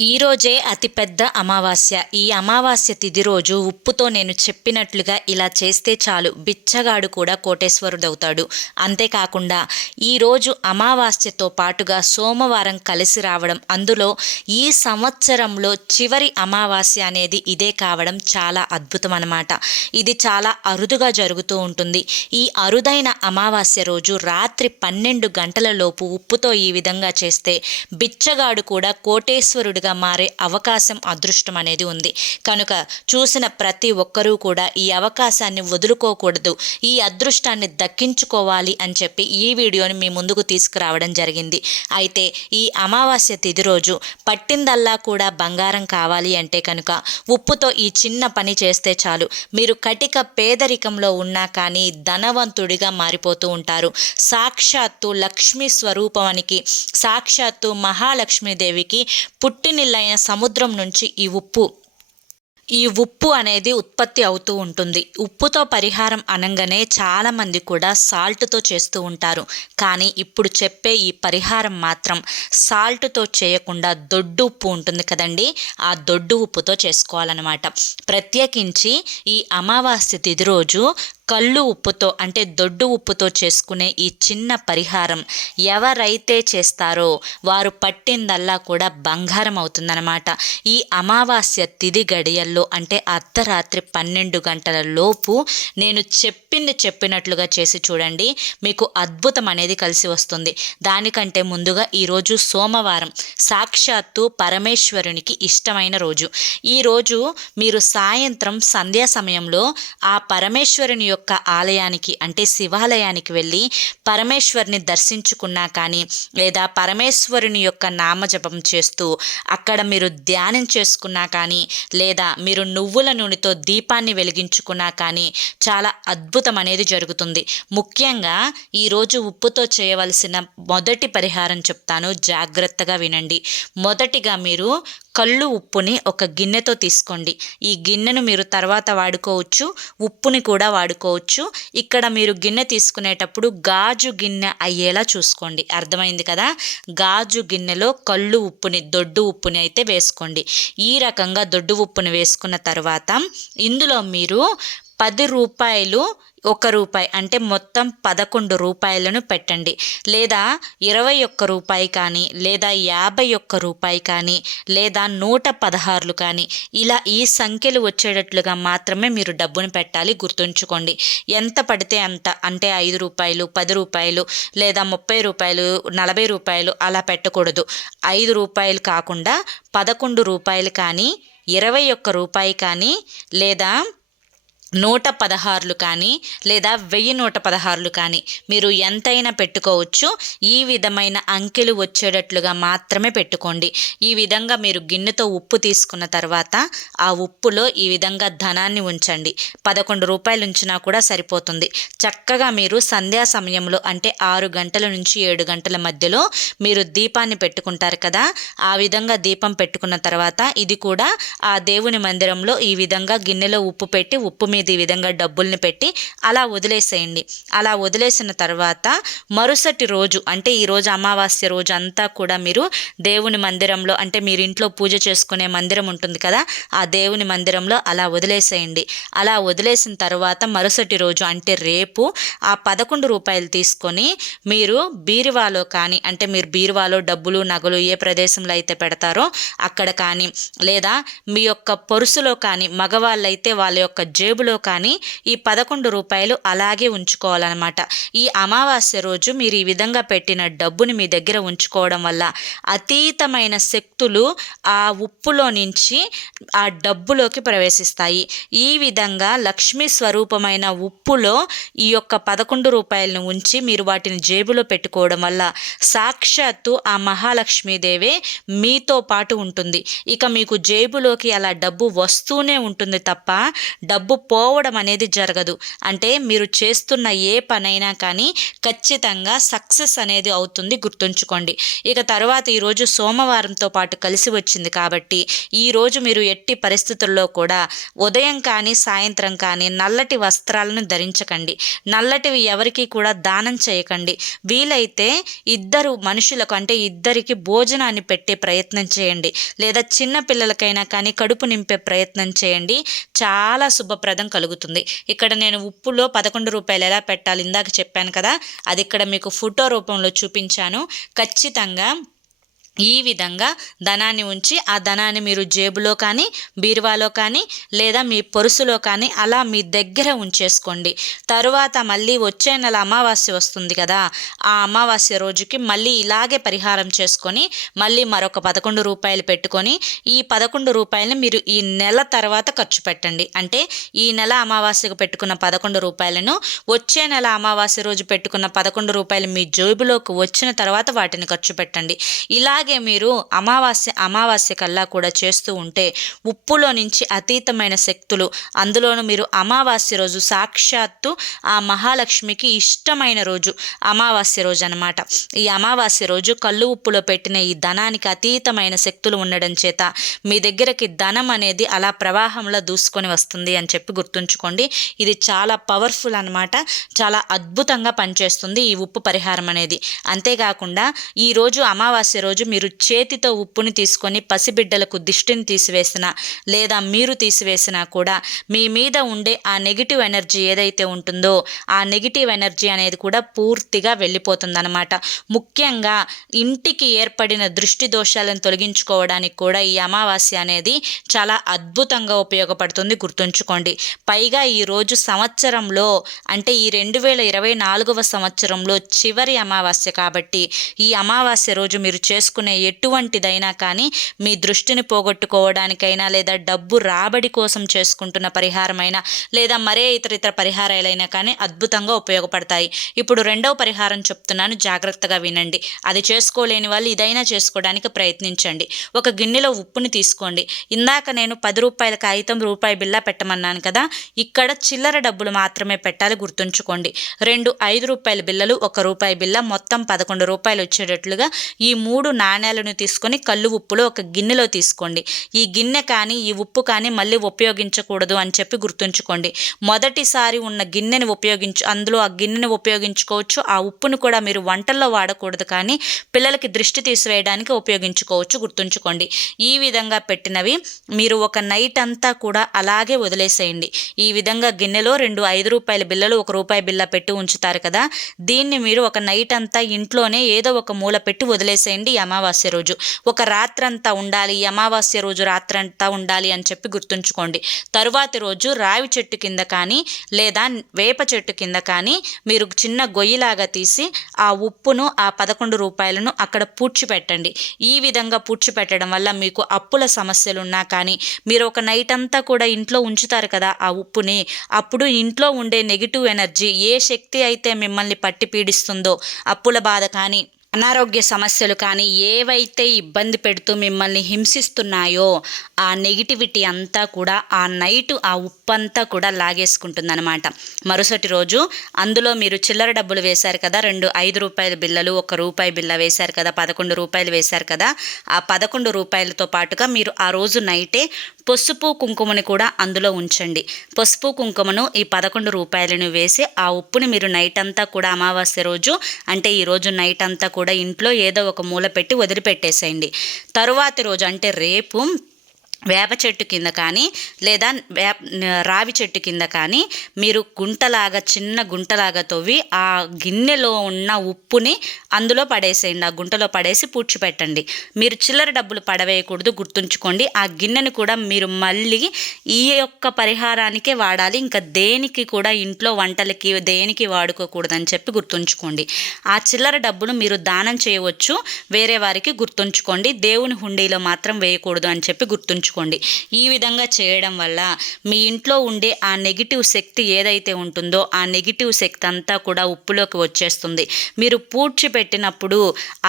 ఈరోజే అతిపెద్ద అమావాస్య. ఈ అమావాస్య తిథి రోజు ఉప్పుతో నేను చెప్పినట్లుగా ఇలా చేస్తే చాలు. బిచ్చగాడు కూడా కోటేశ్వరుడవుతాడు. అంతేకాకుండా ఈరోజు అమావాస్యతో పాటుగా సోమవారం కలిసి రావడం అందులో ఈ సంవత్సరంలో చివరి అమావాస్య అనేది ఇదే కావడం చాలా అద్భుతం అన్నమాట. ఇది చాలా అరుదుగా జరుగుతూ ఉంటుంది. ఈ అరుదైన అమావాస్య రోజు రాత్రి పన్నెండు గంటల లోపు ఉప్పుతో ఈ విధంగా చేస్తే బిచ్చగాడు కూడా కోటేశ్వరుడిగా మారే అవకాశం అదృష్టం అనేది ఉంది. కనుక చూసిన ప్రతి ఒక్కరూ కూడా ఈ అవకాశాన్ని వదులుకోకూడదు. ఈ అదృష్టాన్ని దక్కించుకోవాలి అని చెప్పి ఈ వీడియోని మీ ముందుకు తీసుకురావడం జరిగింది. అయితే ఈ అమావాస్య తిథి రోజు పట్టిందల్లా కూడా బంగారం కావాలి అంటే కనుక ఉప్పుతో ఈ చిన్న పని చేస్తే చాలు. మీరు కటిక పేదరికంలో ఉన్నా కానీ ధనవంతుడిగా మారిపోతూ ఉంటారు. సాక్షాత్తు లక్ష్మీ స్వరూపానికి సాక్షాత్తు మహాలక్ష్మీదేవికి పుట్టినిల్లైన సముద్రం నుంచి ఈ ఉప్పు. ఈ ఉప్పు అనేది ఉత్పత్తి అవుతూ ఉంటుంది. ఉప్పుతో పరిహారం అనగానే చాలామంది కూడా సాల్ట్తో చేస్తూ ఉంటారు. కానీ ఇప్పుడు చెప్పే ఈ పరిహారం మాత్రం సాల్ట్తో చేయకుండా దొడ్డు ఉప్పు ఉంటుంది కదండి. ఆ దొడ్డు ఉప్పుతో చేసుకోవాలన్నమాట. ప్రత్యేకించి ఈ అమావాస్య తిథి రోజు కళ్ళు ఉప్పుతో అంటే దొడ్డు ఉప్పుతో చేసుకునే ఈ చిన్న పరిహారం ఎవరైతే చేస్తారో వారు పట్టిందల్లా కూడా బంగారం అవుతుందన్నమాట. ఈ అమావాస్య తిది గడియల్లో అంటే అర్ధరాత్రి పన్నెండు గంటల లోపు నేను చెప్పింది చెప్పినట్లుగా చేసి చూడండి మీకు అద్భుతం అనేది కలిసి వస్తుంది. దానికంటే ముందుగా ఈరోజు సోమవారం సాక్షాత్తు పరమేశ్వరునికి ఇష్టమైన రోజు. ఈరోజు మీరు సాయంత్రం సంధ్యా సమయంలో ఆ పరమేశ్వరుని యొక్క యొక్క ఆలయానికి అంటే శివాలయానికి వెళ్ళి పరమేశ్వరిని దర్శించుకున్నా కానీ లేదా పరమేశ్వరుని యొక్క నామజపం చేస్తూ అక్కడ మీరు ధ్యానం చేసుకున్నా కానీ లేదా మీరు నువ్వుల నూనెతో దీపాన్ని వెలిగించుకున్నా కానీ చాలా అద్భుతం అనేది జరుగుతుంది. ముఖ్యంగా ఈరోజు ఉప్పుతో చేయవలసిన మొదటి పరిహారం చెప్తాను జాగ్రత్తగా వినండి. మొదటిగా మీరు కళ్ళు ఉప్పుని ఒక గిన్నెతో తీసుకోండి. ఈ గిన్నెను మీరు తర్వాత వాడుకోవచ్చు ఉప్పుని కూడా వాడుకోవచ్చు. ఇక్కడ మీరు గిన్నె తీసుకునేటప్పుడు గాజు గిన్నె అయ్యేలా చూసుకోండి. అర్థమైంది కదా? గాజు గిన్నెలో కళ్ళు ఉప్పుని దొడ్డు ఉప్పుని అయితే వేసుకోండి. ఈ రకంగా దొడ్డు ఉప్పుని వేసుకున్న తర్వాత ఇందులో మీరు పది రూపాయలు ఒక రూపాయి అంటే మొత్తం పదకొండు రూపాయలను పెట్టండి. లేదా ఇరవై ఒక్క రూపాయి కానీ లేదా యాభై ఒక్క రూపాయి కానీ లేదా నూట పదహారులు కానీ ఇలా ఈ సంఖ్యలు వచ్చేటట్లుగా మాత్రమే మీరు డబ్బును పెట్టాలి గుర్తుంచుకోండి. ఎంత పడితే అంత అంటే ఐదు రూపాయలు పది రూపాయలు లేదా ముప్పై రూపాయలు నలభై రూపాయలు అలా పెట్టకూడదు. ఐదు రూపాయలు కాకుండా పదకొండు రూపాయలు కానీ ఇరవై ఒక్క రూపాయి కానీ లేదా నూట పదహారులు కానీ లేదా వెయ్యి నూట పదహారులు కానీ మీరు ఎంతైనా పెట్టుకోవచ్చు. ఈ విధమైన అంకెలు వచ్చేటట్లుగా మాత్రమే పెట్టుకోండి. ఈ విధంగా మీరు గిన్నెతో ఉప్పు తీసుకున్న తర్వాత ఆ ఉప్పులో ఈ విధంగా ధనాన్ని ఉంచండి. పదకొండు రూపాయలు ఉంచినా కూడా సరిపోతుంది. చక్కగా మీరు సంధ్యా సమయంలో అంటే ఆరు గంటల నుంచి ఏడు గంటల మధ్యలో మీరు దీపాన్ని పెట్టుకుంటారు కదా ఆ విధంగా దీపం పెట్టుకున్న తర్వాత ఇది కూడా ఆ దేవుని మందిరంలో ఈ విధంగా గిన్నెలో ఉప్పు పెట్టి ఉప్పు మీద మీద ఈ విధంగా డబ్బుల్ని పెట్టి అలా వదిలేసేయండి. అలా వదిలేసిన తర్వాత మరుసటి రోజు అంటే ఈరోజు అమావాస్య రోజు అంతా కూడా మీరు దేవుని మందిరంలో అంటే మీరు ఇంట్లో పూజ చేసుకునే మందిరం ఉంటుంది కదా ఆ దేవుని మందిరంలో అలా వదిలేసేయండి. అలా వదిలేసిన తర్వాత మరుసటి రోజు అంటే రేపు ఆ పదకొండు రూపాయలు తీసుకొని మీరు బీరువాలో కానీ అంటే మీరు బీరువాలో డబ్బులు నగలు ఏ ప్రదేశంలో అయితే పెడతారో అక్కడ కానీ లేదా మీ యొక్క పొరుసులో కానీ మగవాళ్ళైతే వాళ్ళ యొక్క జేబులో జేబులో కానీ ఈ పదకొండు రూపాయలు అలాగే ఉంచుకోవాలన్నమాట. ఈ అమావాస్య రోజు మీరు ఈ విధంగా పెట్టిన డబ్బుని మీ దగ్గర ఉంచుకోవడం వల్ల అతీతమైన శక్తులు ఆ ఉప్పులో నుంచి ఆ డబ్బులోకి ప్రవేశిస్తాయి. ఈ విధంగా లక్ష్మీ స్వరూపమైన ఉప్పులో ఈ యొక్క పదకొండు రూపాయలను ఉంచి మీరు వాటిని జేబులో పెట్టుకోవడం వల్ల సాక్షాత్తు ఆ మహాలక్ష్మీదేవే మీతో పాటు ఉంటుంది. ఇక మీకు జేబులోకి అలా డబ్బు వస్తూనే ఉంటుంది తప్ప డబ్బు పో పోవడం అనేది జరగదు. అంటే మీరు చేస్తున్న ఏ పనైనా కానీ ఖచ్చితంగా సక్సెస్ అనేది అవుతుంది గుర్తుంచుకోండి. ఇక తర్వాత ఈరోజు సోమవారంతో పాటు కలిసి వచ్చింది కాబట్టి ఈరోజు మీరు ఎట్టి పరిస్థితుల్లో కూడా ఉదయం కానీ సాయంత్రం కానీ నల్లటి వస్త్రాలను ధరించకండి. నల్లటివి ఎవరికి కూడా దానం చేయకండి. వీలైతే ఇద్దరు మనుషులకు అంటే ఇద్దరికి భోజనాన్ని పెట్టే ప్రయత్నం చేయండి. లేదా చిన్న పిల్లలకైనా కానీ కడుపు నింపే ప్రయత్నం చేయండి. చాలా శుభప్రదం కలుగుతుంది. ఇక్కడ నేను ఉప్పులో పదకొండు రూపాయలు ఎలా పెట్టాలి? ఇందాక చెప్పాను కదా అది ఇక్కడ మీకు ఫోటో రూపంలో చూపించాను. ఖచ్చితంగా ఈ విధంగా ధనాన్ని ఉంచి ఆ ధనాన్ని మీరు జేబులో కానీ బీరువాలో కానీ లేదా మీ పరుసులో కానీ అలా మీ దగ్గర ఉంచేసుకోండి. తరువాత మళ్ళీ వచ్చే నెల అమావాస్య వస్తుంది కదా ఆ అమావాస్య రోజుకి మళ్ళీ ఇలాగే పరిహారం చేసుకొని మళ్ళీ మరొక పదకొండు రూపాయలు పెట్టుకొని ఈ పదకొండు రూపాయలని మీరు ఈ నెల తర్వాత ఖర్చు పెట్టండి. అంటే ఈ నెల అమావాస్యకు పెట్టుకున్న పదకొండు రూపాయలను వచ్చే నెల అమావాస్య రోజు పెట్టుకున్న పదకొండు రూపాయలు మీ జేబులోకి వచ్చిన తర్వాత వాటిని ఖర్చు పెట్టండి. ఇలాగే మీరు అమావాస్య అమావాస్య కల్లా కూడా చేస్తూ ఉంటే ఉప్పులో నుంచి అతీతమైన శక్తులు అందులోనూ మీరు అమావాస్య రోజు సాక్షాత్తు ఆ మహాలక్ష్మికి ఇష్టమైన రోజు అమావాస్య రోజు అనమాట ఈ అమావాస్య రోజు కళ్ళు ఉప్పులో పెట్టిన ఈ ధనానికి అతీతమైన శక్తులు ఉండడం చేత మీ దగ్గరకి ధనం అనేది అలా ప్రవాహంలో దూసుకొని వస్తుంది అని చెప్పి గుర్తుంచుకోండి. ఇది చాలా పవర్ఫుల్ అనమాట చాలా అద్భుతంగా పనిచేస్తుంది ఈ ఉప్పు పరిహారం అనేది. అంతేకాకుండా ఈరోజు అమావాస్య రోజు మీరు మీరు చేతితో ఉప్పుని తీసుకొని పసిబిడ్డలకు దిష్టిని తీసివేసిన లేదా మీరు తీసివేసినా కూడా మీ మీద ఉండే ఆ నెగిటివ్ ఎనర్జీ ఏదైతే ఉంటుందో ఆ నెగిటివ్ ఎనర్జీ అనేది కూడా పూర్తిగా వెళ్ళిపోతుందన్నమాట. ముఖ్యంగా ఇంటికి ఏర్పడిన దృష్టి దోషాలను తొలగించుకోవడానికి కూడా ఈ అమావాస్య అనేది చాలా అద్భుతంగా ఉపయోగపడుతుంది గుర్తుంచుకోండి. పైగా ఈరోజు సంవత్సరంలో అంటే ఈ రెండు వేల ఇరవై నాలుగవ సంవత్సరంలో చివరి అమావాస్య కాబట్టి ఈ అమావాస్య రోజు మీరు చేసుకునే ఎటువంటిదైనా కానీ మీ దృష్టిని పోగొట్టుకోవడానికైనా లేదా డబ్బు రాబడి కోసం చేసుకుంటున్న పరిహారమైనా లేదా మరే ఇతర ఇతర పరిహారాలైనా కానీ అద్భుతంగా ఉపయోగపడతాయి. ఇప్పుడు రెండవ పరిహారం చెప్తున్నాను జాగ్రత్తగా వినండి. అది చేసుకోలేని వాళ్ళు ఇదైనా చేసుకోవడానికి ప్రయత్నించండి. ఒక గిన్నెలో ఉప్పుని తీసుకోండి. ఇందాక నేను పది రూపాయల కాగితం రూపాయి బిల్లా పెట్టమన్నాను కదా ఇక్కడ చిల్లర డబ్బులు మాత్రమే పెట్టాలి గుర్తుంచుకోండి. రెండు ఐదు రూపాయల బిల్లలు ఒక రూపాయి బిల్ల మొత్తం పదకొండు రూపాయలు వచ్చేటట్లుగా ఈ మూడు నాణ్యాలను తీసుకొని కళ్ళు ఉప్పులో ఒక గిన్నెలో తీసుకోండి. ఈ గిన్నె కానీ ఈ ఉప్పు కానీ మళ్ళీ ఉపయోగించకూడదు అని చెప్పి గుర్తుంచుకోండి. మొదటిసారి ఉన్న గిన్నెని ఉపయోగించు అందులో ఆ గిన్నెని ఉపయోగించుకోవచ్చు. ఆ ఉప్పును కూడా మీరు వంటల్లో వాడకూడదు కానీ పిల్లలకి దృష్టి తీసివేయడానికి ఉపయోగించుకోవచ్చు గుర్తుంచుకోండి. ఈ విధంగా పెట్టినవి మీరు ఒక నైట్ అంతా కూడా అలాగే వదిలేసేయండి. ఈ విధంగా గిన్నెలో రెండు ఐదు రూపాయల బిల్లలు ఒక రూపాయి బిల్ల పెట్టి ఉంచుతారు కదా దీన్ని మీరు ఒక నైట్ అంతా ఇంట్లోనే ఏదో ఒక మూల పెట్టి వదిలేసేయండి. ఈ అమావాస్య రోజు. ఒక రాత్రంతా ఉండాలి ఈ అమావాస్య రోజు రాత్రంతా ఉండాలి అని చెప్పి గుర్తుంచుకోండి. తరువాతి రోజు రావి చెట్టు కింద కానీ లేదా వేప చెట్టు కింద కానీ మీరు చిన్న గొయ్యిలాగా తీసి ఆ ఉప్పును ఆ పదకొండు రూపాయలను అక్కడ పూడ్చిపెట్టండి. ఈ విధంగా పూడ్చిపెట్టడం వల్ల మీకు అప్పుల సమస్యలు ఉన్నా కానీ మీరు ఒక నైట్ అంతా కూడా ఇంట్లో ఉంచుతారు కదా ఆ ఉప్పుని అప్పుడు ఇంట్లో ఉండే నెగిటివ్ ఎనర్జీ ఏ శక్తి అయితే మిమ్మల్ని పట్టి పీడిస్తుందో అప్పుల బాధ కానీ అనారోగ్య సమస్యలు కానీ ఏవైతే ఇబ్బంది పెడుతూ మిమ్మల్ని హింసిస్తున్నాయో ఆ నెగిటివిటీ అంతా కూడా ఆ నైట్ ఆ ఉప్పు అంతా కూడా లాగేసుకుంటుందన్నమాట. మరుసటి రోజు అందులో మీరు చిల్లర డబ్బులు వేశారు కదా రెండు ఐదు రూపాయల బిల్లలు ఒక రూపాయి బిల్ల వేశారు కదా పదకొండు రూపాయలు వేశారు కదా ఆ పదకొండు రూపాయలతో పాటుగా మీరు ఆ రోజు నైటే పసుపు కుంకుమని కూడా అందులో ఉంచండి. పసుపు కుంకుమను ఈ పదకొండు రూపాయలను వేసి ఆ ఉప్పుని మీరు నైట్ అంతా కూడా అమావాస్య రోజు అంటే ఈ రోజు నైట్ అంతా కూడా ఇంట్లో ఏదో ఒక మూల పెట్టి వదిలిపెట్టేసేయండి. తరువాతి రోజు అంటే రేపు వేప చెట్టు కింద కానీ లేదా వేప రావి చెట్టు కింద కానీ మీరు గుంటలాగా చిన్న గుంటలాగా తవ్వి ఆ గిన్నెలో ఉన్న ఉప్పుని అందులో పడేసేయండి. ఆ గుంటలో పడేసి పూడ్చిపెట్టండి. మీరు చిల్లర డబ్బులు పడవేయకూడదు గుర్తుంచుకోండి. ఆ గిన్నెను కూడా మీరు మళ్ళీ ఈ యొక్క పరిహారానికే వాడాలి. ఇంకా దేనికి కూడా ఇంట్లో వంటలకి దేనికి వాడుకోకూడదని చెప్పి గుర్తుంచుకోండి. ఆ చిల్లర డబ్బును మీరు దానం చేయవచ్చు. వేరే వారికి గుర్తుంచుకోండి. దేవుని హుండీలో మాత్రం వేయకూడదు అని చెప్పి గుర్తుంచుకోండి. గుర్తుంచుకోండి ఈ విధంగా చేయడం వల్ల మీ ఇంట్లో ఉండే ఆ నెగిటివ్ శక్తి ఏదైతే ఉంటుందో ఆ నెగిటివ్ శక్తి అంతా కూడా ఉప్పులోకి వచ్చేస్తుంది. మీరు పూడ్చిపెట్టినప్పుడు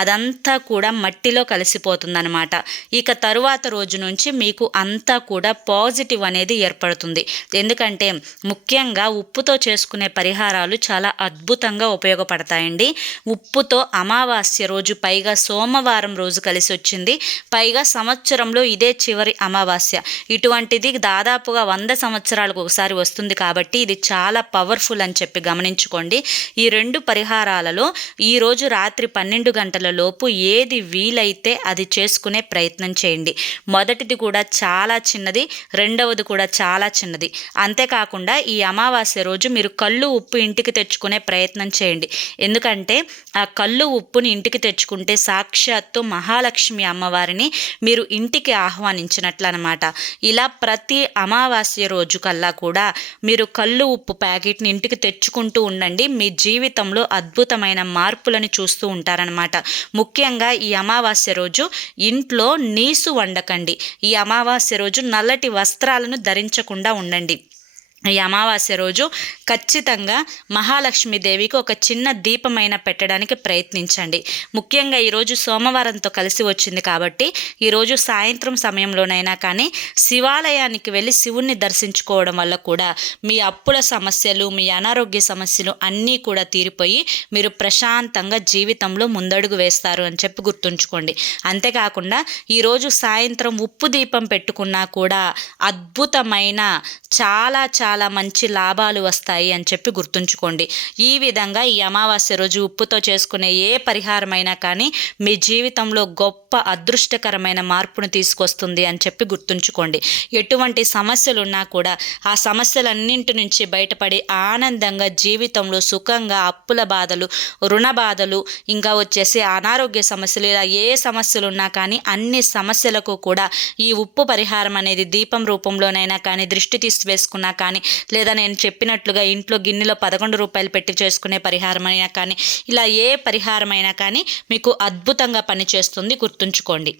అదంతా కూడా మట్టిలో కలిసిపోతుందనమాట ఇక తరువాత రోజు నుంచి మీకు అంతా కూడా పాజిటివ్ అనేది ఏర్పడుతుంది. ఎందుకంటే ముఖ్యంగా ఉప్పుతో చేసుకునే పరిహారాలు చాలా అద్భుతంగా ఉపయోగపడతాయండి. ఉప్పుతో అమావాస్య రోజు పైగా సోమవారం రోజు కలిసి వచ్చింది పైగా సంవత్సరంలో ఇదే చివరి అమావాస్య. ఇటువంటిది దాదాపుగా వంద సంవత్సరాలకు ఒకసారి వస్తుంది కాబట్టి ఇది చాలా పవర్ఫుల్ అని చెప్పి గమనించుకోండి. ఈ రెండు పరిహారాలలో ఈరోజు రాత్రి పన్నెండు గంటల లోపు ఏది వీలైతే అది చేసుకునే ప్రయత్నం చేయండి. మొదటిది కూడా చాలా చిన్నది రెండవది కూడా చాలా చిన్నది. అంతేకాకుండా ఈ అమావాస్య రోజు మీరు కళ్ళు ఉప్పు ఇంటికి తెచ్చుకునే ప్రయత్నం చేయండి. ఎందుకంటే ఆ కళ్ళు ఉప్పుని ఇంటికి తెచ్చుకుంటే సాక్షాత్తు మహాలక్ష్మి అమ్మవారిని మీరు ఇంటికి ఆహ్వానించినట్టు అనమాట ఇలా ప్రతి అమావాస్య రోజు కల్లా కూడా మీరు కళ్ళు ఉప్పు ప్యాకెట్ని ఇంటికి తెచ్చుకుంటూ ఉండండి. మీ జీవితంలో అద్భుతమైన మార్పులను చూస్తూ ఉంటారనమాట. ముఖ్యంగా ఈ అమావాస్య రోజు ఇంట్లో నీసు వండకండి. ఈ అమావాస్య రోజు నల్లటి వస్త్రాలను ధరించకుండా ఉండండి. ఈ అమావాస్య రోజు ఖచ్చితంగా మహాలక్ష్మీదేవికి ఒక చిన్న దీపమైన పెట్టడానికి ప్రయత్నించండి. ముఖ్యంగా ఈరోజు సోమవారంతో కలిసి వచ్చింది కాబట్టి ఈరోజు సాయంత్రం సమయంలోనైనా కానీ శివాలయానికి వెళ్ళి శివుణ్ణి దర్శించుకోవడం వల్ల కూడా మీ అప్పుల సమస్యలు మీ అనారోగ్య సమస్యలు అన్నీ కూడా తీరిపోయి మీరు ప్రశాంతంగా జీవితంలో ముందడుగు వేస్తారు అని చెప్పి గుర్తుంచుకోండి. అంతేకాకుండా ఈరోజు సాయంత్రం ఉప్పు దీపం పెట్టుకున్నా కూడా అద్భుతమైన చాలా చాలా చాలా మంచి లాభాలు వస్తాయి అని చెప్పి గుర్తుంచుకోండి. ఈ విధంగా ఈ అమావాస్య రోజు ఉప్పుతో చేసుకునే ఏ పరిహారమైనా కానీ మీ జీవితంలో గొప్ప అదృష్టకరమైన మార్పును తీసుకొస్తుంది అని చెప్పి గుర్తుంచుకోండి. ఎటువంటి సమస్యలు ఉన్నా కూడా ఆ సమస్యలన్నింటి నుంచి బయటపడి ఆనందంగా జీవితంలో సుఖంగా అప్పుల బాధలు రుణ బాధలు ఇంకా వచ్చేసి అనారోగ్య సమస్యలు ఇలా ఏ సమస్యలు ఉన్నా కానీ అన్ని సమస్యలకు కూడా ఈ ఉప్పు పరిహారం అనేది దీపం రూపంలోనైనా కానీ దృష్టి తీసి వేసుకున్నా కానీ లేదా నేను చెప్పినట్లుగా ఇంట్లో గిన్నెలో పదకొండు రూపాయలు పెట్టి చేసుకునే పరిహారమైనా కానీ ఇలా ఏ పరిహారమైనా కానీ మీకు అద్భుతంగా పనిచేస్తుంది గుర్తుంచుకోండి.